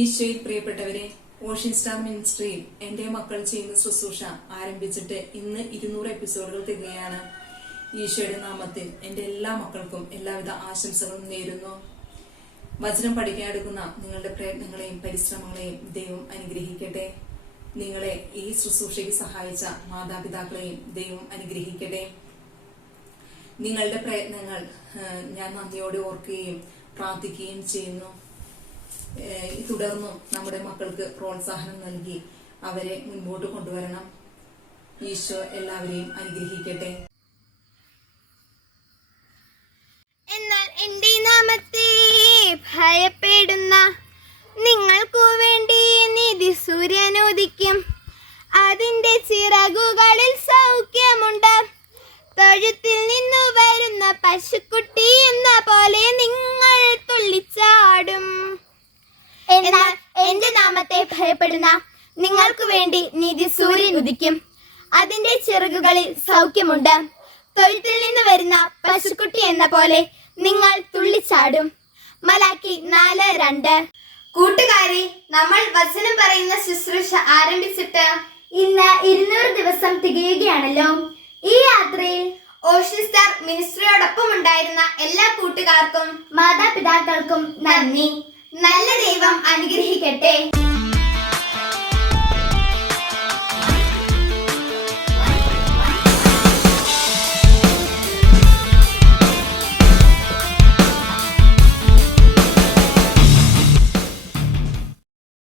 ഈശോയിൽ പ്രിയപ്പെട്ടവരെ, ocean star മിനിസ്ട്രിയിൽ എന്റെ മക്കൾ ചെയ്യുന്ന ശുശ്രൂഷ ആരംഭിച്ചിട്ട് ഇന്ന് 200 എപ്പിസോഡുകൾ തികയാണ്. ഈശോയുടെ നാമത്തിൽ എന്റെ എല്ലാ മക്കൾക്കും എല്ലാവിധ ആശംസകളും നേരുന്നു. വചനം പഠിക്കാനെടുക്കുന്ന നിങ്ങളുടെ പ്രയത്നങ്ങളെയും പരിശ്രമങ്ങളെയും ദൈവം അനുഗ്രഹിക്കട്ടെ. നിങ്ങളെ ഈ ശുശ്രൂഷയ്ക്ക് സഹായിച്ച മാതാപിതാക്കളെയും ദൈവം അനുഗ്രഹിക്കട്ടെ. നിങ്ങളുടെ പ്രയത്നങ്ങൾ ഞാൻ നന്ദിയോടെ ഓർക്കുകയും പ്രാർത്ഥിക്കുകയും ചെയ്യുന്നു. തുടർന്നും നമ്മുടെ മക്കൾക്ക് പ്രോത്സാഹനം നൽകി അവരെ മുൻപോട്ട് കൊണ്ടുവരണം. ഈശോ എല്ലാവരെയും അനുഗ്രഹിക്കട്ടെ. എന്നാൽ എന്റെ നാമത്തെ ഭയപ്പെടുന്ന നിങ്ങൾക്കു വേണ്ടി നീതി സൂര്യനുദിക്കും. അതിന്റെ ചിറകുകളിൽ സൗഖ്യമുണ്ട്. തൊഴുത്തിൽ നിന്നു വരുന്ന പശുക്കുട്ടി എന്ന പോലെ നിങ്ങൾ തുള്ളിച്ചാടും. എന്നാൽ എന്റെ നാമത്തെ ഭയപ്പെടുന്ന നിങ്ങൾക്ക് വേണ്ടി നീതി സൂര്യൻ ഉദിക്കും. അതിന്റെ ചിറകുകളിൽ സൗഖ്യമുണ്ട്. തൊഴുത്തിൽ നിന്ന് വരുന്ന പശുക്കുട്ടി എന്ന പോലെ നിങ്ങൾ തുള്ളിച്ചാടും. മലാക്കി 4:2. കൂട്ടുകാരെ, നമ്മൾ വചനം പറയുന്ന ശുശ്രൂഷ ആരംഭിച്ചിട്ട് ഇന്ന് 200 ദിവസം തികയുകയാണല്ലോ. ഈ യാത്രയിൽ ഓഷ്യൻ സ്റ്റാർ മിനിസ്ട്രിയോടൊപ്പം ഉണ്ടായിരുന്ന എല്ലാ കൂട്ടുകാർക്കും മാതാപിതാക്കൾക്കും നന്ദി. നല്ല ദൈവം അനുഗ്രഹിക്കട്ടെ.